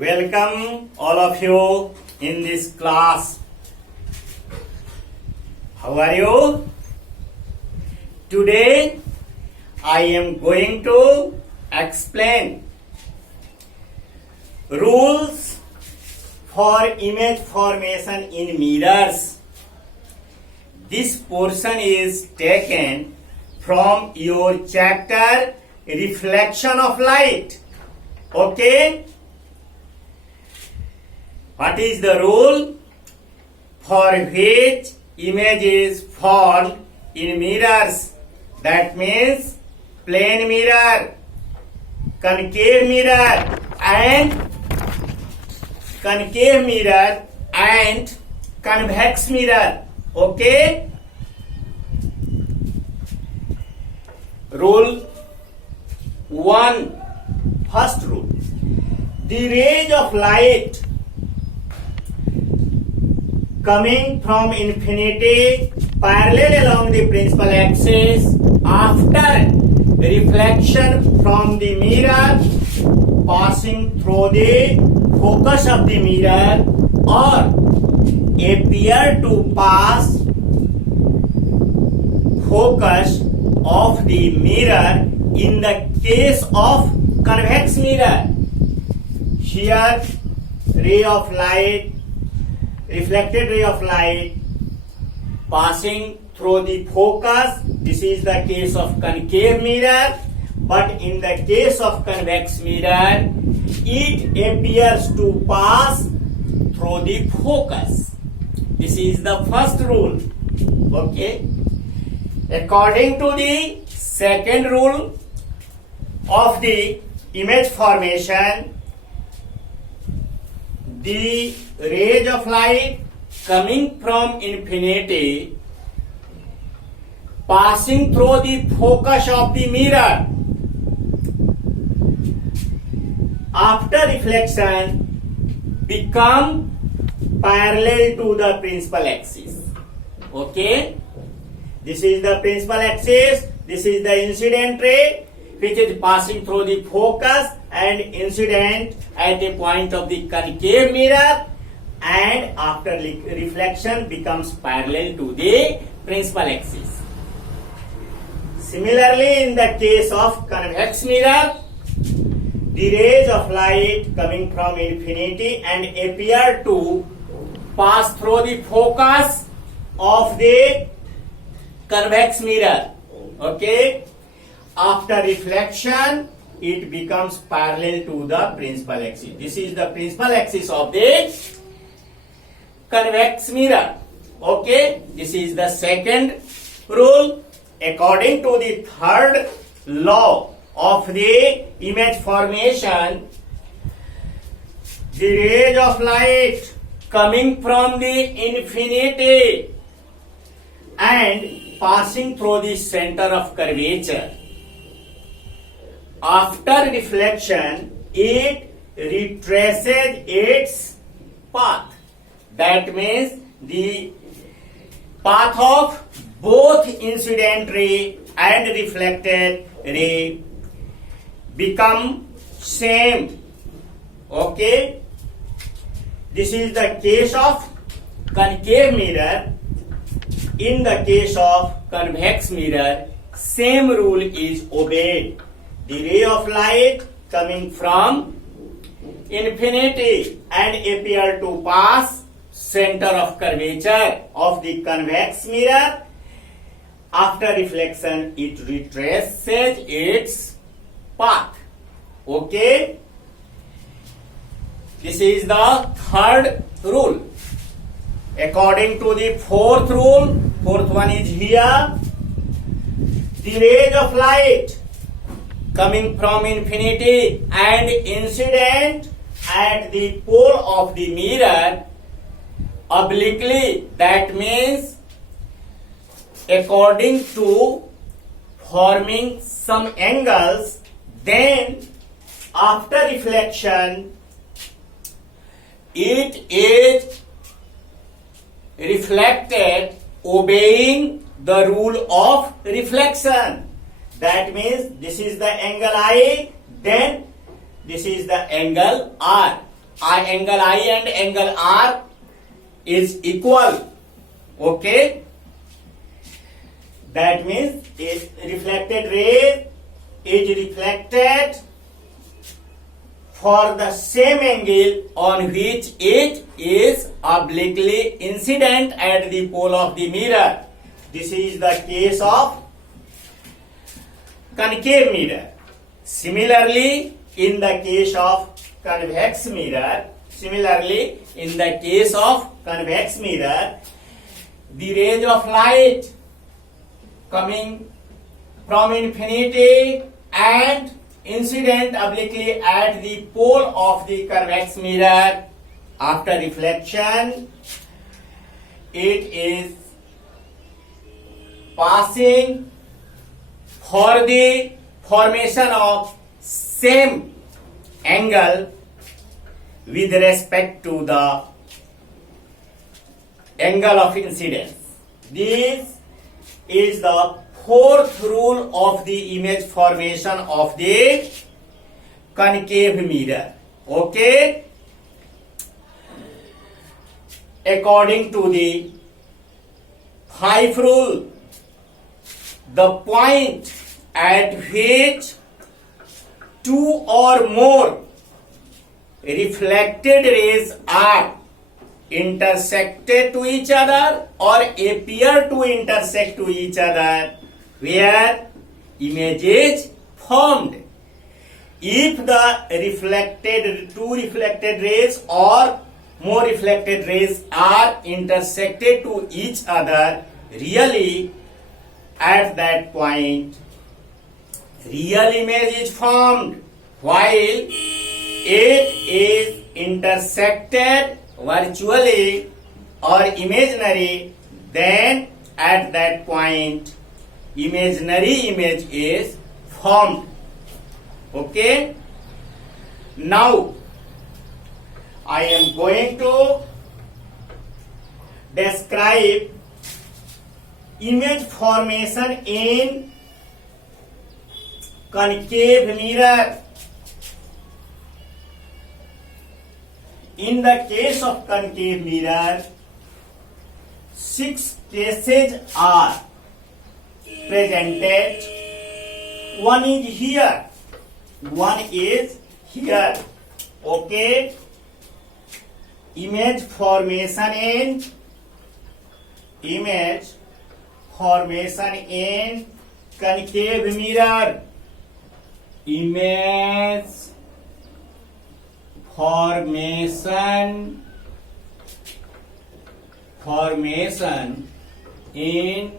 Welcome all of you in this class. How are you? Today I am going to explain rules for image formation in mirrors. This portion is taken from your chapter Reflection of Light. Okay? What is the rule for which images fall in mirrors? That means plane mirror, concave mirror and convex mirror. Okay? Rule 1. First rule. The rays of light coming from infinity parallel along the principal axis after reflection from the mirror passing through the focus of the mirror or appear to pass focus of the mirror in the case of convex mirror. Here ray of light, reflected ray of light passing through the focus. This is the case of concave mirror, but in the case of convex mirror it appears to pass through the focus. This is the first rule. Okay? According to the second rule of the image formation, the rays of light coming from infinity passing through the focus of the mirror after reflection become parallel to the principal axis. Okay? This is the principal axis, this is the incident ray which is passing through the focus and incident at a point of the concave mirror, and after reflection becomes parallel to the principal axis. Similarly, in the case of convex mirror, the rays of light coming from infinity and appear to pass through the focus of the convex mirror. Okay? After reflection, it becomes parallel to the principal axis. This is the principal axis of the convex mirror. Okay? This is the second rule. According to the third law of the image formation, the rays of light coming from the infinity and passing through the center of curvature, after reflection, it retraces its path. That means the path of both incident ray and reflected ray become same. Okay? This is the case of concave mirror. In the case of convex mirror, same rule is obeyed. The ray of light coming from infinity and appear to pass center of curvature of the convex mirror. After reflection, it retraces its path. Okay? This is the third rule. According to the fourth rule, fourth one is here. The rays of light coming from infinity and incident at the pole of the mirror obliquely, that means according to forming some angles, then after reflection it is reflected obeying the rule of reflection. That means this is the angle I, then this is the angle R. angle I and angle R is equal. Okay, that means a reflected ray is reflected for the same angle on which it is obliquely incident at the pole of the mirror. This is the case of concave mirror. Similarly, in the case of convex mirror, the rays of light coming from infinity and incident obliquely at the pole of the convex mirror, after reflection, it is passing for the formation of same angle with respect to the angle of incidence. This is the fourth rule of the image formation of the concave mirror. Okay, according to the fifth rule, the point at which two or more reflected rays are intersected to each other or appear to intersect to each other, where image is formed. If the two reflected rays or more reflected rays are intersected to each other, really at that point real image is formed. While it is intersected virtually or imaginary, then at that point imaginary image is formed. Okay, now I am going to describe image formation in concave mirror. In the case of concave mirror, 6 cases are presented. One is here, one is here. Okay, image formation in concave mirror. Image formation in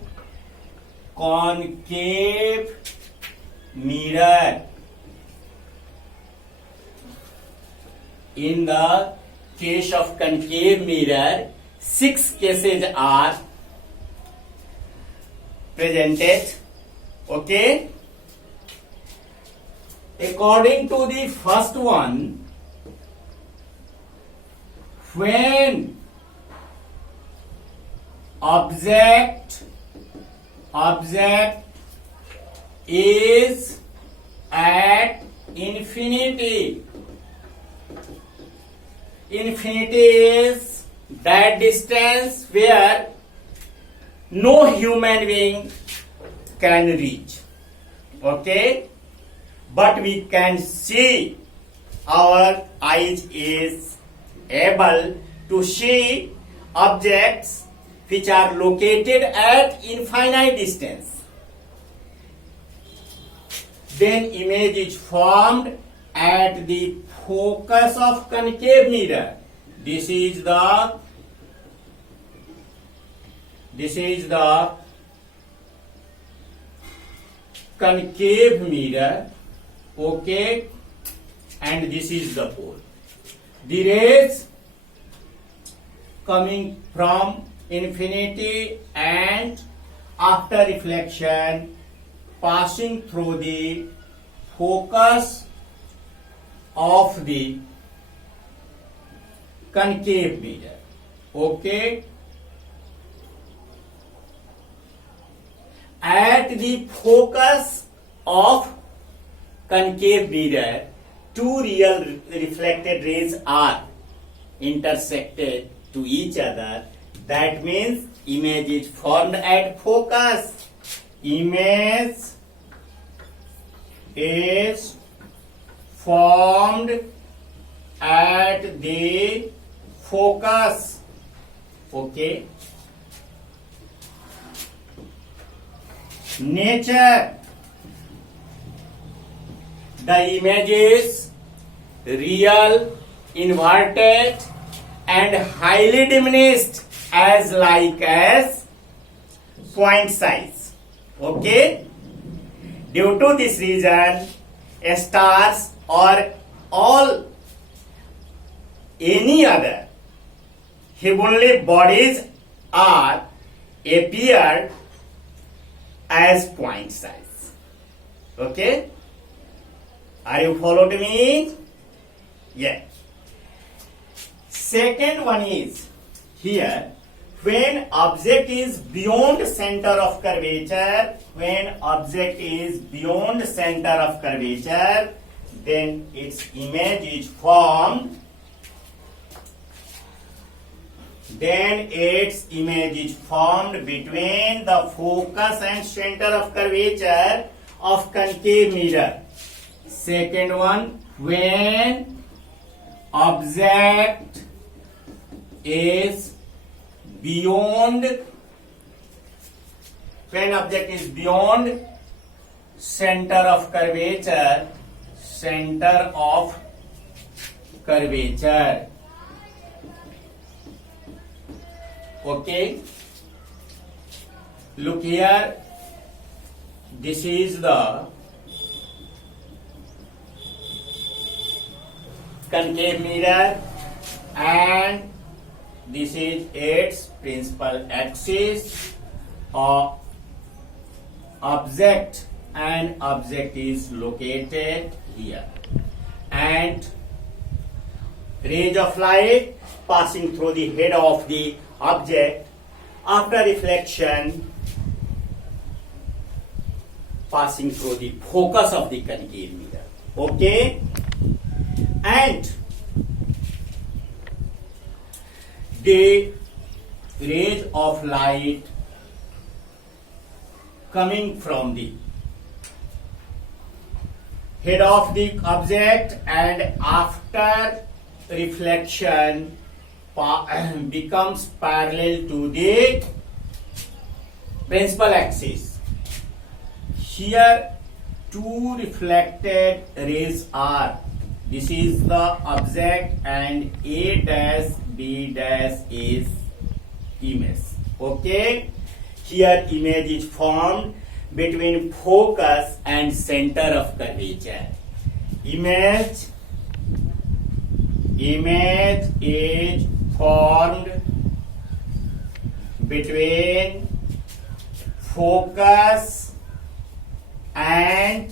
concave mirror. In the case of concave mirror, 6 cases are presented. Okay, according to the first one, when object is at infinity is that distance where no human being can reach. Okay, but we can see, our eyes is able to see objects which are located at infinite distance. Then image is formed at the focus of concave mirror. This is the concave mirror. Okay, and this is the pole. The rays coming from infinity and after reflection passing through the focus of the concave mirror. Okay, at the focus of concave mirror, two real reflected rays are intersected to each other. That means image is formed at focus. Image is formed at the focus. Okay. Nature. The image is real, inverted, and highly diminished as like as point size. Okay. Due to this reason, stars or all any other heavenly bodies are appeared as point size. Okay. Are you followed me? Yeah. Second one is here, when object is beyond center of curvature, when object is beyond center of curvature, then its image is formed. Then its image is formed between the focus and center of curvature of concave mirror. Second one, when object is beyond center of curvature, okay. Look here, this is the concave mirror and this is its principal axis of object, and object is located here, and rays of light passing through the head of the object after reflection passing through the focus of the concave mirror. Okay. And the rays of light coming from the head of the object and after reflection becomes parallel to the principal axis. Here two reflected rays are. This is the object and A dash B dash is image. Okay. Here image is formed between focus and center of curvature. Image is formed between focus and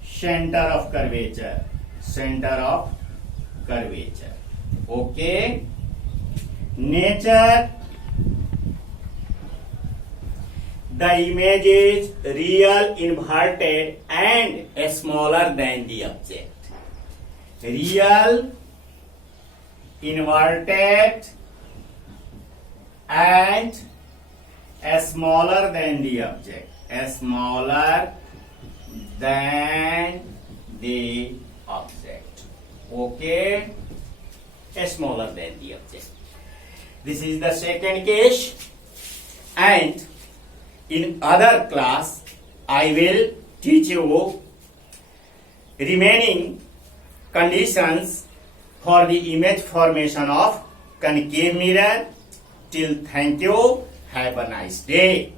center of curvature. Okay. Nature. The image is real, inverted, and smaller than the object. Real, inverted, and smaller than the object. Smaller than the object. Okay? Smaller than the object. This is the second case, and in other class I will teach you remaining conditions for the image formation of concave mirror. Till thank you. Have a nice day.